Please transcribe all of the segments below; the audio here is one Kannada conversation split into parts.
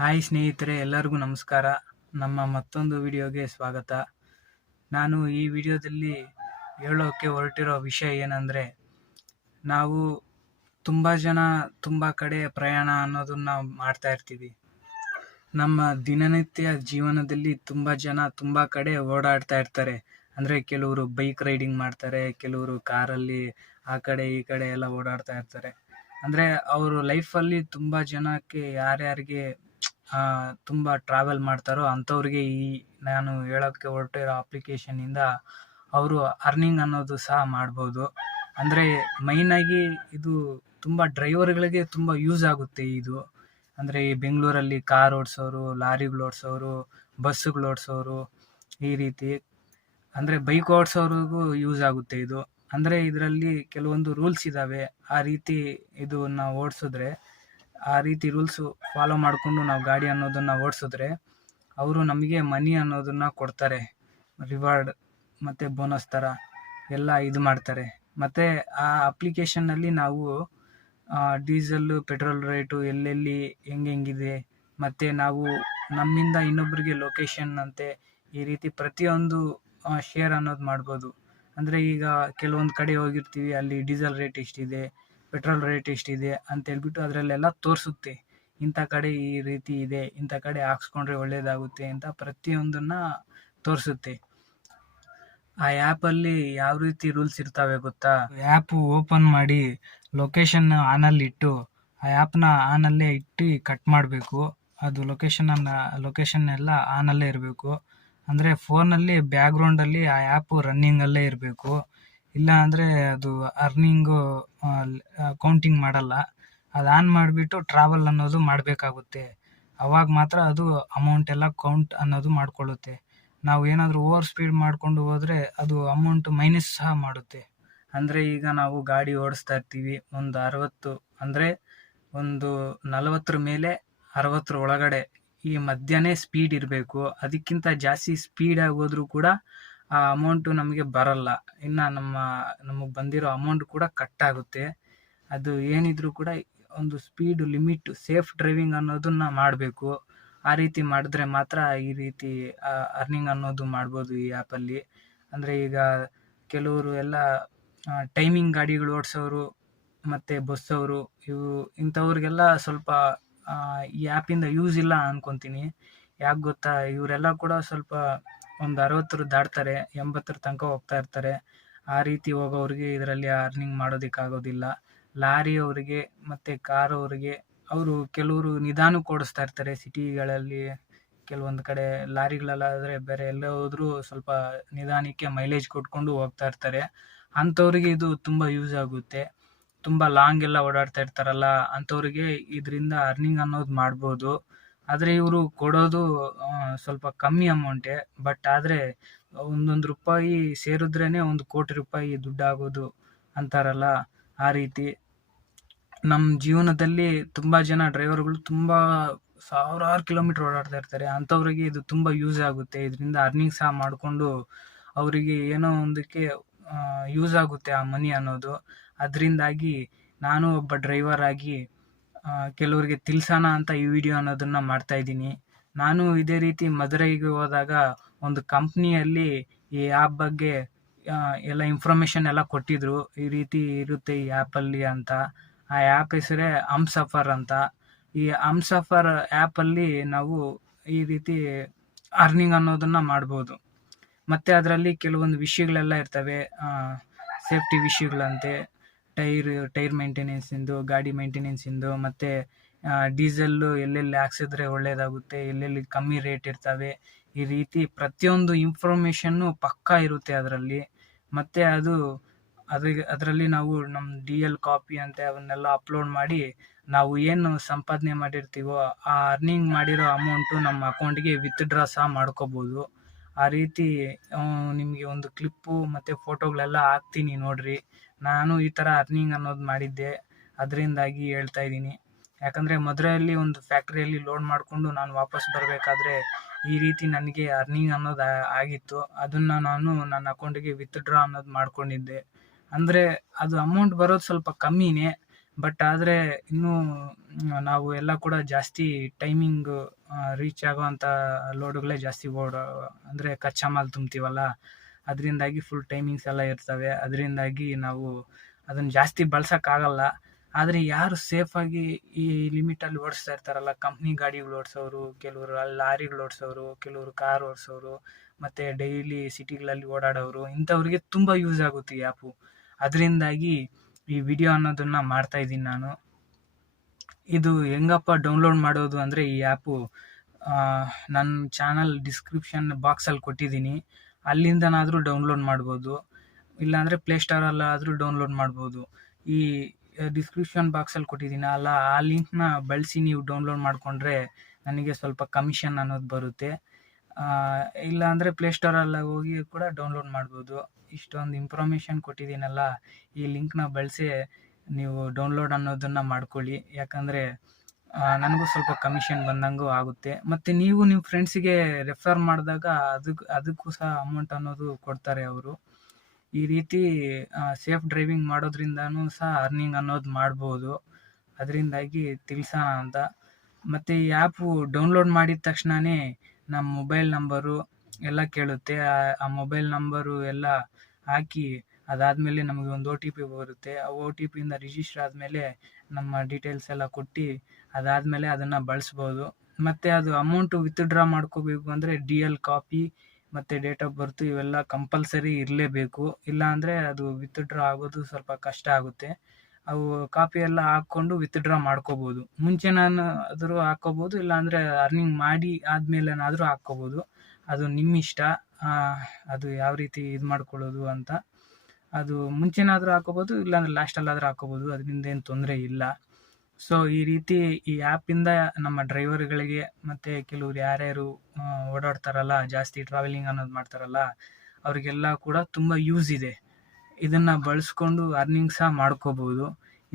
ಹಾಯ್ ಸ್ನೇಹಿತರೆ, ಎಲ್ಲರಿಗೂ ನಮಸ್ಕಾರ. ನಮ್ಮ ಮತ್ತೊಂದು ವಿಡಿಯೋಗೆ ಸ್ವಾಗತ. ನಾನು ಈ ವಿಡಿಯೋದಲ್ಲಿ ಹೇಳೋಕ್ಕೆ ಹೊರಟಿರೋ ವಿಷಯ ಏನಂದರೆ, ನಾವು ತುಂಬ ಜನ ತುಂಬ ಕಡೆ ಪ್ರಯಾಣ ಅನ್ನೋದನ್ನ ಮಾಡ್ತಾ ಇರ್ತೀವಿ. ನಮ್ಮ ದಿನನಿತ್ಯ ಜೀವನದಲ್ಲಿ ತುಂಬ ಜನ ತುಂಬ ಕಡೆ ಓಡಾಡ್ತಾ ಇರ್ತಾರೆ. ಅಂದರೆ ಕೆಲವರು ಬೈಕ್ ರೈಡಿಂಗ್ ಮಾಡ್ತಾರೆ, ಕೆಲವರು ಕಾರಲ್ಲಿ ಆ ಕಡೆ ಈ ಕಡೆ ಎಲ್ಲ ಓಡಾಡ್ತಾ ಇರ್ತಾರೆ. ಅಂದರೆ ಅವರು ಲೈಫಲ್ಲಿ ತುಂಬ ಜನಕ್ಕೆ ಯಾರ್ಯಾರಿಗೆ ತುಂಬ ಟ್ರಾವೆಲ್ ಮಾಡ್ತಾರೋ ಅಂಥವ್ರಿಗೆ ಈ ನಾನು ಹೇಳೋಕ್ಕೆ ಹೊರಟಿರೋ ಅಪ್ಲಿಕೇಶನಿಂದ ಅವರು ಅರ್ನಿಂಗ್ ಅನ್ನೋದು ಸಹ ಮಾಡ್ಬೋದು. ಅಂದರೆ ಮೈನಾಗಿ ಇದು ತುಂಬ ಡ್ರೈವರ್ಗಳಿಗೆ ತುಂಬ ಯೂಸ್ ಆಗುತ್ತೆ ಇದು. ಅಂದರೆ ಈ ಬೆಂಗಳೂರಲ್ಲಿ ಕಾರ್ ಓಡಿಸೋರು, ಲಾರಿಗಳು ಓಡಿಸೋರು, ಬಸ್ಸುಗಳು ಓಡಿಸೋರು, ಈ ರೀತಿ ಅಂದರೆ ಬೈಕ್ ಓಡಿಸೋರಿಗೂ ಯೂಸ್ ಆಗುತ್ತೆ ಇದು. ಅಂದರೆ ಇದರಲ್ಲಿ ಕೆಲವೊಂದು ರೂಲ್ಸ್ ಇದ್ದಾವೆ. ಆ ರೀತಿ ಇದು ನಾವು ಓಡಿಸಿದ್ರೆ, ಆ ರೀತಿ ರೂಲ್ಸು ಫಾಲೋ ಮಾಡಿಕೊಂಡು ನಾವು ಗಾಡಿ ಅನ್ನೋದನ್ನು ಓಡಿಸಿದ್ರೆ ಅವರು ನಮಗೆ ಮನಿ ಅನ್ನೋದನ್ನು ಕೊಡ್ತಾರೆ, ರಿವಾರ್ಡ್ ಮತ್ತು ಬೋನಸ್ ಥರ ಎಲ್ಲ ಇದು ಮಾಡ್ತಾರೆ. ಮತ್ತು ಆ ಅಪ್ಲಿಕೇಶನ್ನಲ್ಲಿ ನಾವು ಡೀಸೆಲ್ಲು, ಪೆಟ್ರೋಲ್ ರೇಟು ಎಲ್ಲೆಲ್ಲಿ ಹೆಂಗಿದೆ, ಮತ್ತು ನಾವು ನಮ್ಮಿಂದ ಇನ್ನೊಬ್ಬರಿಗೆ ಲೊಕೇಶನ್ ಅಂತೆ ಈ ರೀತಿ ಪ್ರತಿಯೊಂದು ಶೇರ್ ಅನ್ನೋದು ಮಾಡ್ಬೋದು. ಅಂದರೆ ಈಗ ಕೆಲವೊಂದು ಕಡೆ ಹೋಗಿರ್ತೀವಿ, ಅಲ್ಲಿ ಡೀಸೆಲ್ ರೇಟ್ ಎಷ್ಟಿದೆ, ಪೆಟ್ರೋಲ್ ರೇಟ್ ಎಷ್ಟಿದೆ ಅಂತ ಹೇಳ್ಬಿಟ್ಟು ಅದರಲ್ಲೆಲ್ಲ ತೋರಿಸುತ್ತೆ. ಇಂಥ ಕಡೆ ಈ ರೀತಿ ಇದೆ, ಇಂಥ ಕಡೆ ಹಾಕ್ಸ್ಕೊಂಡ್ರೆ ಒಳ್ಳೆಯದಾಗುತ್ತೆ ಅಂತ ಪ್ರತಿಯೊಂದನ್ನು ತೋರಿಸುತ್ತೆ. ಆ ಆ್ಯಪಲ್ಲಿ ಯಾವ ರೀತಿ ರೂಲ್ಸ್ ಇರ್ತವೆ ಗೊತ್ತಾ? ಆ್ಯಪು ಓಪನ್ ಮಾಡಿ ಲೊಕೇಶನ್ ಆನಲ್ಲಿ ಇಟ್ಟು, ಆ ಆ್ಯಪ್ನ ಆನಲ್ಲೇ ಇಟ್ಟು ಕಟ್ ಮಾಡಬೇಕು. ಅದು ಲೊಕೇಶನ್ ಎಲ್ಲ ಆನಲ್ಲೇ ಇರಬೇಕು. ಅಂದರೆ ಫೋನಲ್ಲಿ ಬ್ಯಾಕ್ಗ್ರೌಂಡಲ್ಲಿ ಆ ಆ್ಯಪು ರನ್ನಿಂಗಲ್ಲೇ ಇರಬೇಕು. ಇಲ್ಲ ಅಂದರೆ ಅದು ಅರ್ನಿಂಗು ಕೌಂಟಿಂಗ್ ಮಾಡಲ್ಲ. ಅದು ಆನ್ ಮಾಡಿಬಿಟ್ಟು ಟ್ರಾವೆಲ್ ಅನ್ನೋದು ಮಾಡಬೇಕಾಗುತ್ತೆ. ಅವಾಗ ಮಾತ್ರ ಅದು ಅಮೌಂಟ್ ಎಲ್ಲ ಕೌಂಟ್ ಅನ್ನೋದು ಮಾಡಿಕೊಳ್ಳುತ್ತೆ. ನಾವು ಏನಾದರೂ ಓವರ್ ಸ್ಪೀಡ್ ಮಾಡಿಕೊಂಡು ಹೋದರೆ ಅದು ಅಮೌಂಟ್ ಮೈನಸ್ ಸಹ ಮಾಡುತ್ತೆ. ಅಂದರೆ ಈಗ ನಾವು ಗಾಡಿ ಓಡಿಸ್ತಾ ಇರ್ತೀವಿ, ಒಂದು 60 ಅಂದರೆ ಒಂದು 40 ಮೇಲೆ 60 ಒಳಗಡೆ ಈ ಮಧ್ಯನೇ ಸ್ಪೀಡ್ ಇರಬೇಕು. ಅದಕ್ಕಿಂತ ಜಾಸ್ತಿ ಸ್ಪೀಡಾಗಿ ಹೋದರೂ ಕೂಡ ಆ ಅಮೌಂಟು ನಮಗೆ ಬರಲ್ಲ. ಇನ್ನು ನಮಗೆ ಬಂದಿರೋ ಅಮೌಂಟ್ ಕೂಡ ಕಟ್ ಆಗುತ್ತೆ. ಅದು ಏನಿದ್ರೂ ಕೂಡ ಒಂದು ಸ್ಪೀಡು ಲಿಮಿಟ್, ಸೇಫ್ ಡ್ರೈವಿಂಗ್ ಅನ್ನೋದನ್ನು ಮಾಡಬೇಕು. ಆ ರೀತಿ ಮಾಡಿದ್ರೆ ಮಾತ್ರ ಈ ರೀತಿ ಅರ್ನಿಂಗ್ ಅನ್ನೋದು ಮಾಡ್ಬೋದು ಈ ಆ್ಯಪಲ್ಲಿ. ಅಂದರೆ ಈಗ ಕೆಲವರು ಎಲ್ಲ ಟೈಮಿಂಗ್ ಗಾಡಿಗಳು ಓಡಿಸೋರು ಮತ್ತು ಬಸ್ಸವರು, ಇಂಥವ್ರಿಗೆಲ್ಲ ಸ್ವಲ್ಪ ಈ ಆ್ಯಪಿಂದ ಯೂಸ್ ಇಲ್ಲ ಅಂದ್ಕೊತೀನಿ. ಯಾಕೆ ಗೊತ್ತಾ? ಇವರೆಲ್ಲ ಕೂಡ ಸ್ವಲ್ಪ ಒಂದು 60 ದಾಟ್ತಾರೆ, 80 ತನಕ ಹೋಗ್ತಾ ಇರ್ತಾರೆ. ಆ ರೀತಿ ಹೋಗೋರಿಗೆ ಇದರಲ್ಲಿ ಅರ್ನಿಂಗ್ ಮಾಡೋದಕ್ಕಾಗೋದಿಲ್ಲ. ಲಾರಿ ಅವರಿಗೆ ಮತ್ತು ಕಾರ್ ಅವರಿಗೆ, ಅವರು ಕೆಲವರು ನಿಧಾನಕ್ಕೆ ಓಡಿಸ್ತಾ ಇರ್ತಾರೆ ಸಿಟಿಗಳಲ್ಲಿ. ಕೆಲವೊಂದು ಕಡೆ ಲಾರಿಗಳಲ್ಲಾದರೆ ಬೇರೆ ಎಲ್ಲ ಹೋದರೂ ಸ್ವಲ್ಪ ನಿಧಾನಕ್ಕೆ ಮೈಲೇಜ್ ಕೊಟ್ಕೊಂಡು ಹೋಗ್ತಾ ಇರ್ತಾರೆ. ಅಂಥವ್ರಿಗೆ ಇದು ತುಂಬ ಯೂಸ್ ಆಗುತ್ತೆ. ತುಂಬ ಲಾಂಗ್ ಎಲ್ಲ ಓಡಾಡ್ತಾ ಇರ್ತಾರಲ್ಲ ಅಂಥವ್ರಿಗೆ ಇದರಿಂದ ಅರ್ನಿಂಗ್ ಅನ್ನೋದು ಮಾಡ್ಬೋದು. ಆದರೆ ಇವರು ಕೊಡೋದು ಸ್ವಲ್ಪ ಕಮ್ಮಿ ಅಮೌಂಟೇ. ಬಟ್ ಆದರೆ ಒಂದೊಂದು ರೂಪಾಯಿ ಸೇರಿದ್ರೇ 1 ಕೋಟಿ ರೂಪಾಯಿ ದುಡ್ಡಾಗೋದು ಅಂತಾರಲ್ಲ, ಆ ರೀತಿ ನಮ್ಮ ಜೀವನದಲ್ಲಿ ತುಂಬ ಜನ ಡ್ರೈವರ್ಗಳು ತುಂಬ ಸಾವಿರಾರು ಕಿಲೋಮೀಟ್ರ್ ಓಡಾಡ್ತಾ ಇರ್ತಾರೆ. ಅಂಥವ್ರಿಗೆ ಇದು ತುಂಬ ಯೂಸ್ ಆಗುತ್ತೆ. ಇದರಿಂದ ಅರ್ನಿಂಗ್ ಸಹ ಮಾಡಿಕೊಂಡು ಅವರಿಗೆ ಏನೋ ಒಂದಕ್ಕೆ ಯೂಸ್ ಆಗುತ್ತೆ ಆ ಮನಿ ಅನ್ನೋದು. ಅದರಿಂದಾಗಿ ನಾನು ಒಬ್ಬ ಡ್ರೈವರ್ ಆಗಿ ಕೆಲವರಿಗೆ ತಿಳಿಸೋಣ ಅಂತ ಈ ವಿಡಿಯೋ ಅನ್ನೋದನ್ನು ಮಾಡ್ತಾಯಿದ್ದೀನಿ. ನಾನು ಇದೇ ರೀತಿ ಮದುರೈಗೆ ಹೋದಾಗ ಒಂದು ಕಂಪ್ನಿಯಲ್ಲಿ ಈ ಆ್ಯಪ್ ಬಗ್ಗೆ ಎಲ್ಲ ಇನ್ಫಾರ್ಮೇಷನ್ ಎಲ್ಲ ಕೊಟ್ಟಿದ್ರು. ಈ ರೀತಿ ಇರುತ್ತೆ ಈ ಆ್ಯಪಲ್ಲಿ ಅಂತ. ಆ ಆ್ಯಪ್ ಹೆಸರೇ ಹಮ್ಸಫರ್ ಅಂತ. ಈ ಹಮ್ಸಫರ್ ಆ್ಯಪಲ್ಲಿ ನಾವು ಈ ರೀತಿ ಅರ್ನಿಂಗ್ ಅನ್ನೋದನ್ನು ಮಾಡ್ಬೋದು. ಮತ್ತು ಅದರಲ್ಲಿ ಕೆಲವೊಂದು ವಿಷಯಗಳೆಲ್ಲ ಇರ್ತವೆ, ಸೇಫ್ಟಿ ವಿಷಯಗಳಂತೆ, ಟೈರ್ ಮೇಂಟೆನೆನ್ಸಿಂದು, ಗಾಡಿ ಮೇಂಟೆನೆನ್ಸಿಂದು, ಮತ್ತು ಡೀಸೆಲ್ಲು ಎಲ್ಲೆಲ್ಲಿ ಹಾಕ್ಸಿದ್ರೆ ಒಳ್ಳೆಯದಾಗುತ್ತೆ, ಎಲ್ಲೆಲ್ಲಿ ಕಮ್ಮಿ ರೇಟ್ ಇರ್ತವೆ, ಈ ರೀತಿ ಪ್ರತಿಯೊಂದು ಇನ್ಫಾರ್ಮೇಷನ್ನು ಪಕ್ಕಾ ಇರುತ್ತೆ ಅದರಲ್ಲಿ. ಮತ್ತು ಅದರಲ್ಲಿ ನಾವು ನಮ್ಮ DL ಕಾಪಿ ಅಂತೆ ಅವನ್ನೆಲ್ಲ ಅಪ್ಲೋಡ್ ಮಾಡಿ ನಾವು ಏನು ಸಂಪಾದನೆ ಮಾಡಿರ್ತೀವೋ ಆ ಅರ್ನಿಂಗ್ ಮಾಡಿರೋ ಅಮೌಂಟು ನಮ್ಮ ಅಕೌಂಟಿಗೆ ವಿತ್ಡ್ರಾ ಸಹ ಮಾಡ್ಕೋಬೋದು. ಆ ರೀತಿ ನಿಮಗೆ ಒಂದು ಕ್ಲಿಪ್ಪು ಮತ್ತು ಫೋಟೋಗಳೆಲ್ಲ ಹಾಕ್ತೀನಿ ನೋಡಿರಿ. ನಾನು ಈ ಥರ ಅರ್ನಿಂಗ್ ಅನ್ನೋದು ಮಾಡಿದ್ದೆ, ಅದರಿಂದಾಗಿ ಹೇಳ್ತಾ ಇದ್ದೀನಿ. ಯಾಕಂದರೆ ಮದುರೆಯಲ್ಲಿ ಒಂದು ಫ್ಯಾಕ್ಟ್ರಿಯಲ್ಲಿ ಲೋಡ್ ಮಾಡಿಕೊಂಡು ನಾನು ವಾಪಸ್ ಬರಬೇಕಾದ್ರೆ ಈ ರೀತಿ ನನಗೆ ಅರ್ನಿಂಗ್ ಅನ್ನೋದು ಆಗಿತ್ತು. ಅದನ್ನು ನಾನು ನನ್ನ ಅಕೌಂಟಿಗೆ ವಿತ್ಡ್ರಾ ಅನ್ನೋದು ಮಾಡ್ಕೊಂಡಿದ್ದೆ. ಅಂದರೆ ಅದು ಅಮೌಂಟ್ ಬರೋದು ಸ್ವಲ್ಪ ಕಮ್ಮಿನೇ, ಬಟ್ ಆದರೆ ಇನ್ನೂ ನಾವು ಎಲ್ಲ ಕೂಡ ಜಾಸ್ತಿ ಟೈಮಿಂಗ್ ರೀಚ್ ಆಗೋವಂಥ ಲೋಡುಗಳೇ ಜಾಸ್ತಿ ಅಂದರೆ ಕಚ್ಚಾ ಮಾಲ್ ತುಂಬ್ತೀವಲ್ಲ, ಅದರಿಂದಾಗಿ ಫುಲ್ ಟೈಮಿಂಗ್ಸ್ ಎಲ್ಲ ಇರ್ತವೆ. ಅದರಿಂದಾಗಿ ನಾವು ಅದನ್ನು ಜಾಸ್ತಿ ಬಳಸೋಕ್ಕಾಗಲ್ಲ. ಆದರೆ ಯಾರು ಸೇಫಾಗಿ ಈ ಲಿಮಿಟಲ್ಲಿ ಓಡಿಸ್ತಾ ಇರ್ತಾರಲ್ಲ, ಕಂಪ್ನಿ ಗಾಡಿಗಳು ಓಡಿಸೋರು, ಕೆಲವರು ಲಾರಿಗಳು ಓಡಿಸೋರು, ಕೆಲವರು ಕಾರ್ ಓಡಿಸೋರು, ಮತ್ತು ಡೈಲಿ ಸಿಟಿಗಳಲ್ಲಿ ಓಡಾಡೋರು, ಇಂಥವ್ರಿಗೆ ತುಂಬ ಯೂಸ್ ಆಗುತ್ತೆ ಈ ಆ್ಯಪು. ಅದರಿಂದಾಗಿ ಈ ವಿಡಿಯೋ ಅನ್ನೋದನ್ನು ಮಾಡ್ತಾಯಿದ್ದೀನಿ ನಾನು. ಇದು ಹೆಂಗಪ್ಪ ಡೌನ್ಲೋಡ್ ಮಾಡೋದು ಅಂದರೆ, ಈ ಆ್ಯಪು ನನ್ನ ಚಾನಲ್ ಡಿಸ್ಕ್ರಿಪ್ಷನ್ ಬಾಕ್ಸಲ್ಲಿ ಕೊಟ್ಟಿದ್ದೀನಿ, ಅಲ್ಲಿಂದನಾದರೂ ಡೌನ್ಲೋಡ್ ಮಾಡ್ಬೋದು. ಇಲ್ಲಾಂದರೆ ಪ್ಲೇಸ್ಟೋರಲ್ಲಾದರೂ ಡೌನ್ಲೋಡ್ ಮಾಡ್ಬೋದು. ಈ ಡಿಸ್ಕ್ರಿಪ್ಷನ್ ಬಾಕ್ಸಲ್ಲಿ ಕೊಟ್ಟಿದ್ದೀನಲ್ಲ, ಆ ಲಿಂಕ್ನ ಬಳಸಿ ನೀವು ಡೌನ್ಲೋಡ್ ಮಾಡಿಕೊಂಡ್ರೆ ನನಗೆ ಸ್ವಲ್ಪ ಕಮಿಷನ್ ಅನ್ನೋದು ಬರುತ್ತೆ. ಇಲ್ಲಾಂದರೆ ಪ್ಲೇಸ್ಟೋರಲ್ಲಿ ಹೋಗಿ ಕೂಡ ಡೌನ್ಲೋಡ್ ಮಾಡ್ಬೋದು. ಇಷ್ಟೊಂದು ಇನ್ಫಾರ್ಮೇಷನ್ ಕೊಟ್ಟಿದ್ದೀನಲ್ಲ, ಈ ಲಿಂಕ್ನ ಬಳಸಿ ನೀವು ಡೌನ್ಲೋಡ್ ಅನ್ನೋದನ್ನು ಮಾಡ್ಕೊಳ್ಳಿ. ಯಾಕಂದರೆ ನನಗೂ ಸ್ವಲ್ಪ ಕಮಿಷನ್ ಬಂದಂಗೂ ಆಗುತ್ತೆ. ಮತ್ತು ನೀವು ನಿಮ್ಮ ಫ್ರೆಂಡ್ಸಿಗೆ ರೆಫರ್ ಮಾಡಿದಾಗ ಅದಕ್ಕೂ ಸಹ ಅಮೌಂಟ್ ಅನ್ನೋದು ಕೊಡ್ತಾರೆ ಅವರು. ಈ ರೀತಿ ಸೇಫ್ ಡ್ರೈವಿಂಗ್ ಮಾಡೋದ್ರಿಂದನೂ ಸಹ ಅರ್ನಿಂಗ್ ಅನ್ನೋದು ಮಾಡ್ಬೋದು. ಅದರಿಂದಾಗಿ ತಿಳಿಸೋಣ ಅಂತ. ಮತ್ತು ಈ ಆ್ಯಪು ಡೌನ್ಲೋಡ್ ಮಾಡಿದ ತಕ್ಷಣವೇ ನಮ್ಮ ಮೊಬೈಲ್ ನಂಬರು ಎಲ್ಲ ಕೇಳುತ್ತೆ. ಆ ಮೊಬೈಲ್ ನಂಬರು ಎಲ್ಲ ಹಾಕಿ ಅದಾದಮೇಲೆ ನಮಗೆ ಒಂದು OTP ಬರುತ್ತೆ. ಆ OTPಯಿಂದ ರಿಜಿಸ್ಟರ್ ಆದಮೇಲೆ ನಮ್ಮ ಡೀಟೇಲ್ಸ್ ಎಲ್ಲ ಕೊಟ್ಟು ಅದಾದಮೇಲೆ ಅದನ್ನು ಬಳಸ್ಬೋದು. ಮತ್ತು ಅದು ಅಮೌಂಟು ವಿತ್ಡ್ರಾ ಮಾಡ್ಕೋಬೇಕು ಅಂದರೆ DL ಕಾಪಿ ಮತ್ತು ಡೇಟ್ ಆಫ್ ಬರ್ತು ಇವೆಲ್ಲ ಕಂಪಲ್ಸರಿ ಇರಲೇಬೇಕು. ಇಲ್ಲಾಂದರೆ ಅದು ವಿತ್ಡ್ರಾ ಆಗೋದು ಸ್ವಲ್ಪ ಕಷ್ಟ ಆಗುತ್ತೆ. ಅವು ಕಾಪಿ ಎಲ್ಲ ಹಾಕ್ಕೊಂಡು ವಿತ್ಡ್ರಾ ಮಾಡ್ಕೋಬೋದು. ಮುಂಚೆನಾದರೂ ಹಾಕ್ಕೋಬೋದು, ಇಲ್ಲಾಂದರೆ ಅರ್ನಿಂಗ್ ಮಾಡಿ ಆದಮೇಲೆನಾದರೂ ಹಾಕ್ಕೋಬೋದು. ಅದು ನಿಮ್ಮ ಇಷ್ಟ, ಅದು ಯಾವ ರೀತಿ ಇದು ಮಾಡ್ಕೊಳ್ಳೋದು ಅಂತ. ಅದು ಮುಂಚೆನಾದರೂ ಹಾಕ್ಕೋಬೋದು, ಇಲ್ಲಾಂದರೆ ಲಾಸ್ಟಲ್ಲಾದರೂ ಹಾಕ್ಕೋಬೋದು. ಅದರಿಂದ ಏನು ತೊಂದರೆ ಇಲ್ಲ. ಸೊ ಈ ರೀತಿ ಈ ಆ್ಯಪಿಂದ ನಮ್ಮ ಡ್ರೈವರ್ಗಳಿಗೆ ಮತ್ತು ಕೆಲವ್ರು ಯಾರ್ಯಾರು ಓಡಾಡ್ತಾರಲ್ಲ, ಜಾಸ್ತಿ ಟ್ರಾವೆಲಿಂಗ್ ಅನ್ನೋದು ಮಾಡ್ತಾರಲ್ಲ, ಅವರಿಗೆಲ್ಲ ಕೂಡ ತುಂಬ ಯೂಸ್ ಇದೆ. ಇದನ್ನು ಬಳಸ್ಕೊಂಡು ಅರ್ನಿಂಗ್ ಸಹ ಮಾಡ್ಕೋಬೋದು.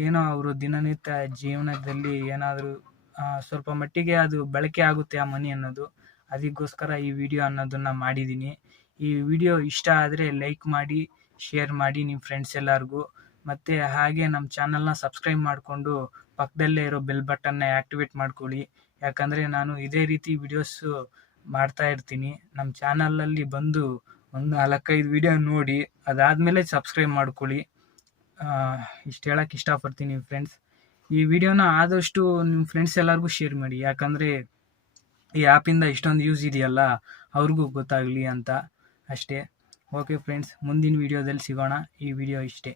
ಏನೋ ಅವರು ದಿನನಿತ್ಯ ಜೀವನದಲ್ಲಿ ಏನಾದರೂ ಸ್ವಲ್ಪ ಮಟ್ಟಿಗೆ ಅದು ಬಳಕೆ ಆಗುತ್ತೆ ಆ ಮನಿ ಅನ್ನೋದು. ಅದಕ್ಕೋಸ್ಕರ ಈ ವಿಡಿಯೋ ಅನ್ನೋದನ್ನು ಮಾಡಿದ್ದೀನಿ. ಈ ವಿಡಿಯೋ ಇಷ್ಟ ಆದರೆ ಲೈಕ್ ಮಾಡಿ, ಶೇರ್ ಮಾಡಿ ನಿಮ್ಮ ಫ್ರೆಂಡ್ಸ್ ಎಲ್ಲರಿಗೂ. ಮತ್ತು ಹಾಗೆ ನಮ್ಮ ಚಾನಲ್ನ ಸಬ್ಸ್ಕ್ರೈಬ್ ಮಾಡಿಕೊಂಡು ಪಕ್ಕದಲ್ಲೇ ಇರೋ ಬೆಲ್ ಬಟನ್ನ ಆ್ಯಕ್ಟಿವೇಟ್ ಮಾಡ್ಕೊಳ್ಳಿ. ಯಾಕಂದರೆ ನಾನು ಇದೇ ರೀತಿ ವಿಡಿಯೋಸು ಮಾಡ್ತಾ ಇರ್ತೀನಿ. ನಮ್ಮ ಚಾನಲಲ್ಲಿ ಬಂದು ಒಂದು 4-5 ವಿಡಿಯೋ ನೋಡಿ ಅದಾದಮೇಲೆ ಸಬ್ಸ್ಕ್ರೈಬ್ ಮಾಡ್ಕೊಳ್ಳಿ. ಇಷ್ಟು ಹೇಳೋಕ್ಕೆ ಇಷ್ಟಪಡ್ತೀನಿ ಫ್ರೆಂಡ್ಸ್. ಈ ವಿಡಿಯೋನ ಆದಷ್ಟು ನಿಮ್ಮ ಫ್ರೆಂಡ್ಸ್ ಎಲ್ಲರಿಗೂ ಶೇರ್ ಮಾಡಿ. ಯಾಕಂದರೆ ಈ ಆ್ಯಪಿಂದ ಇಷ್ಟೊಂದು ಯೂಸ್ ಇದೆಯಲ್ಲ, ಅವ್ರಿಗೂ ಗೊತ್ತಾಗಲಿ ಅಂತ ಅಷ್ಟೇ. ಓಕೆ ಫ್ರೆಂಡ್ಸ್, ಮುಂದಿನ ವಿಡಿಯೋದಲ್ಲಿ ಸಿಗೋಣ. ಈ ವಿಡಿಯೋ ಇಷ್ಟೇ.